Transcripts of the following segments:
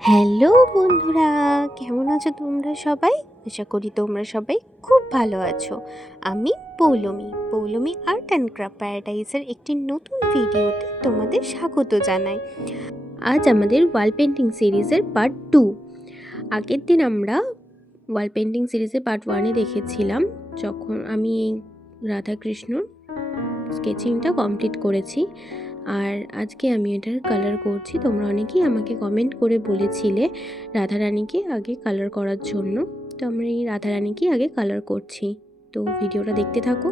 Hello বন্ধুরা, কেমন আছো তোমরা সবাই? আশা করি তোমরা সবাই খুব ভালো আছো। আমি পৌলমি আর্ট অ্যান্ড ক্রাফট প্যারাডাইসের একটি নতুন ভিডিওতে তোমাদের স্বাগত জানাই। আজ আমাদের ওয়াল পেন্টিং সিরিজের পার্ট 2। আগের দিন আমরা ওয়াল পেন্টিং সিরিজের পার্ট 1-এ দেখেছিলাম, যখন আমি রাধাকৃষ্ণর স্কেচিংটা কমপ্লিট করেছি। আর আজকে আমি এটার কালার করছি। তোমরা অনেকেই আমাকে কমেন্ট করে বলেছিলে রাধারানীকে আগে কালার করার জন্য, তো আমরা এই রাধারানীকে আগে কালার করছি। তো ভিডিওটা দেখতে থাকো।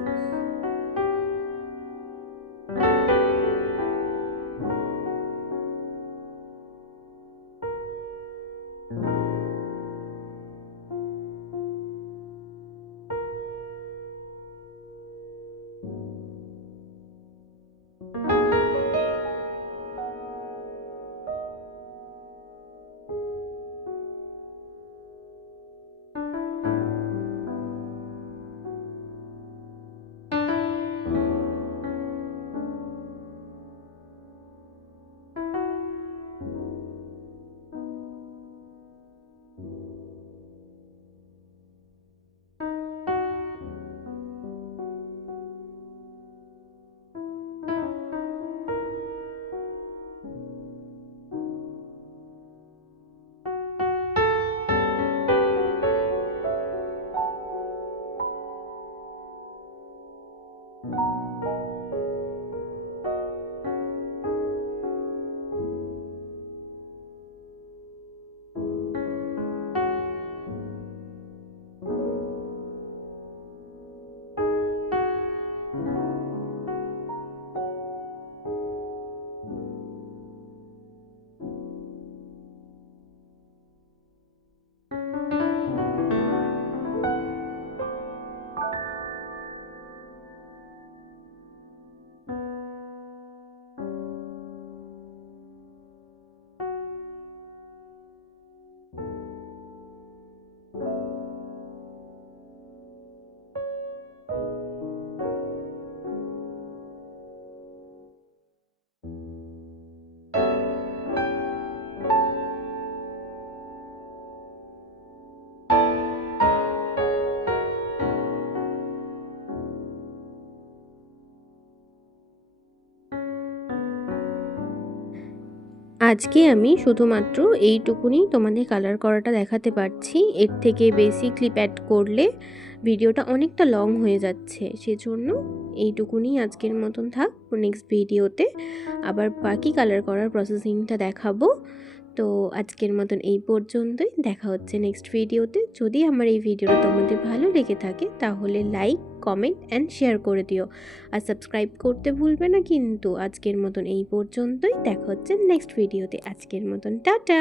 আজকে আমি শুধুমাত্র এইটুকুনি তোমাদের কালার করাটা দেখাতে পারছি। এর থেকে বেশি ক্লিপ অ্যাড করলে ভিডিওটা অনেকটা লং হয়ে যাচ্ছে, সেজন্য এইটুকুনি আজকের মতন থাক। নেক্সট ভিডিওতে আবার বাকি কালার করার প্রসেসিংটা দেখাবো। তো আজকের মতন এই পর্যন্তই, দেখা হচ্ছে নেক্সট ভিডিওতে। যদি আমার এই ভিডিওটা তোমাদের ভালো লেগে থাকে তাহলে লাইক, কমেন্ট অ্যান্ড শেয়ার করে দিও, আর সাবস্ক্রাইব করতে ভুলবে না কিন্তু। আজকের মতন এই পর্যন্তই, দেখা হচ্ছে নেক্সট ভিডিওতে। আজকের মতন টাটা।